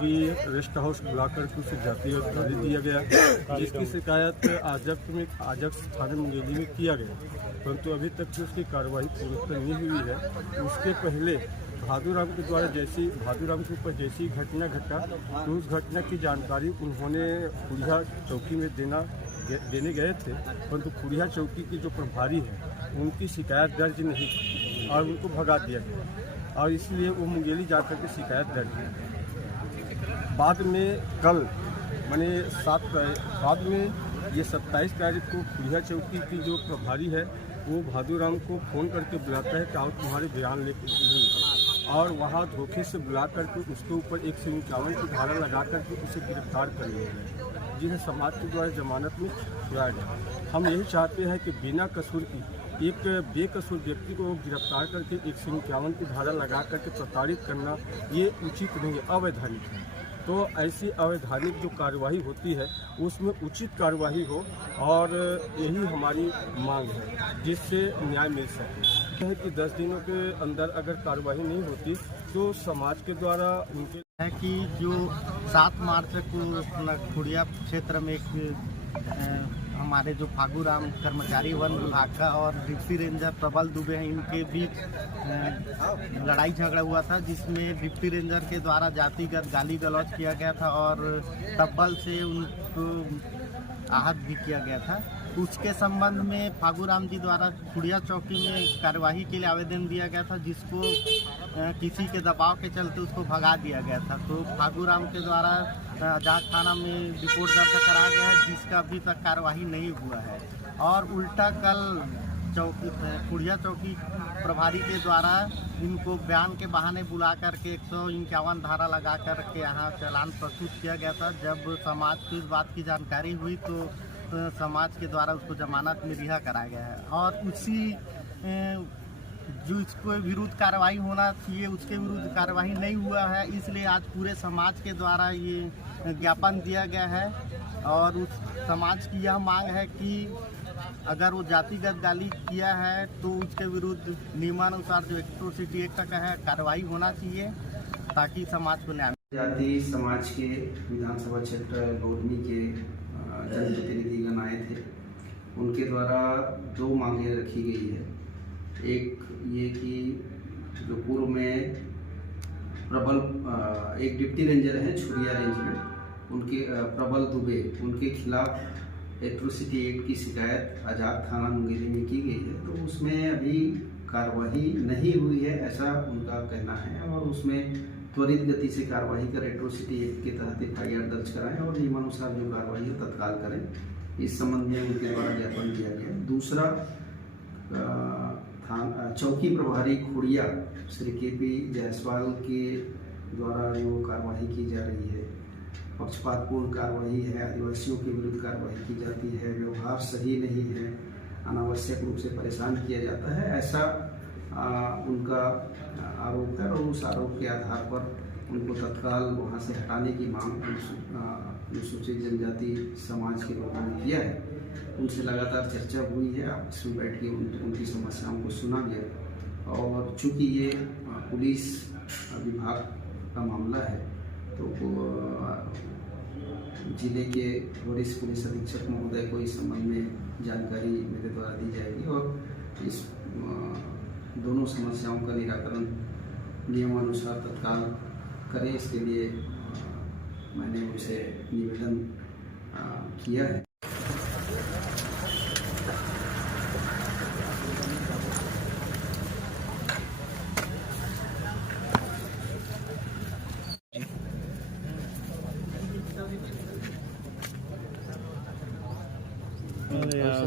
कि rest house बुलाकर के उसे जाति गाली दिया गया, जिसकी शिकायत आजक्स थाने मुंगेली में किया गया, परंतु अभी तक की उसकी कार्रवाई पूरी नहीं हुई है। उसके पहले भादू राम के द्वारा भादू राम के ऊपर जैसी घटना घटा तो उस घटना की जानकारी उन्होंने खुड़िया चौकी में देने गए थे, परंतु खुड़िया चौकी की जो प्रभारी है उनकी शिकायत दर्ज नहीं की और उनको भगा दिया गया और इसलिए वो मुंगेली जाकर के शिकायत दर्ज की। बाद में कल मैंने बाद में ये 27 तारीख को खुड़िया चौकी की जो प्रभारी है वो भादू राम को फ़ोन करके बुलाता है कि आओ तुम्हारे बयान लेकर, और वहाँ धोखे से बुला करके उसके ऊपर 151 की धारा लगा करके उसे गिरफ्तार कर लिया गया, जिसे समाज के द्वारा जमानत में छुड़ाया गया। हम यही चाहते हैं कि बिना कसूर की एक बेकसूर व्यक्ति को गिरफ्तार करके 151 की धारा लगा करके प्रताड़ित करना ये उचित नहीं है, अवैधानिक है। तो ऐसी अवैधानिक जो कार्यवाही होती है उसमें उचित कार्यवाही हो और यही हमारी मांग है, जिससे न्याय मिल सके। है कि 10 दिनों के अंदर अगर कार्रवाई नहीं होती तो समाज के द्वारा उनके है कि जो 7 मार्च को खुड़िया क्षेत्र में एक हमारे जो फागू राम कर्मचारी वन विभाग का और डिप्टी रेंजर प्रबल दुबे हैं, इनके बीच लड़ाई झगड़ा हुआ था, जिसमें डिप्टी रेंजर के द्वारा जातिगत गाली गलौज किया गया था और तब्बल से उनको आहत भी किया गया था। उसके संबंध में फागू राम जी द्वारा खुड़िया चौकी में कार्यवाही के लिए आवेदन दिया गया था, जिसको किसी के दबाव के चलते उसको भगा दिया गया था। तो फागू राम के द्वारा जाट थाना में रिपोर्ट दर्ज कराया गया है, जिसका अभी तक कार्यवाही नहीं हुआ है। और उल्टा कल खुड़िया चौकी प्रभारी के द्वारा इनको बयान के बहाने बुला करके 151 धारा लगा करके यहाँ चालान प्रस्तुत किया गया था। जब समाज को इस बात की जानकारी हुई तो समाज के द्वारा उसको जमानत में रिहा कराया गया है और उसी जो इसको विरुद्ध कार्रवाई होना चाहिए उसके विरुद्ध कार्रवाई नहीं हुआ है, इसलिए आज पूरे समाज के द्वारा ये ज्ञापन दिया गया है। और उस समाज की यह मांग है कि अगर वो जातिगत गाली किया है तो उसके विरुद्ध नियमानुसार जो एट्रोसिटी एक्ट का है कार्रवाई होना चाहिए, ताकि समाज को न्याय। जाति समाज के विधानसभा क्षेत्र लोधनी के जनप्रतिनिधिगण आए थे, उनके द्वारा 2 मांगे रखी गई है। एक ये कि जो पूर्व में प्रबल एक डिप्टी रेंजर है छुरिया रेंज में, उनके प्रबल दुबे, उनके खिलाफ एट्रोसिटी एक्ट की शिकायत आजाद थाना मुंगेली में की गई है। तो उसमें अभी कार्रवाई नहीं हुई है ऐसा उनका कहना है और उसमें त्वरित गति से कार्रवाई कर एट्रोसिटी एक्ट के तहत FIR दर्ज कराएं और नियमानुसार जो कार्रवाई है तत्काल करें। इस संबंध में उनके द्वारा ज्ञापन दिया गया। दूसरा, चौकी प्रभारी खुड़िया श्री KP जायसवाल के द्वारा जो कार्रवाई की जा रही है, पक्षपातपूर्ण कार्रवाई है, आदिवासियों के विरुद्ध कार्रवाई की जाती है, व्यवहार सही नहीं है, अनावश्यक रूप से परेशान किया जाता है, ऐसा उनका आरोप है। और उस आरोप के आधार पर उनको तत्काल वहाँ से हटाने की मांग अनुसूचित जनजाति समाज के लोगों ने किया है। उनसे लगातार चर्चा हुई है, आपस में बैठ के उनकी समस्याओं को सुना गया। और चूँकि ये पुलिस विभाग का मामला है तो जिले के वरिष्ठ पुलिस अधीक्षक महोदय को इस संबंध में जानकारी मेरे द्वारा दी जाएगी और इस दोनों समस्याओं का निराकरण नियमानुसार तत्काल करें, इसके लिए मैंने उनसे निवेदन किया है। यार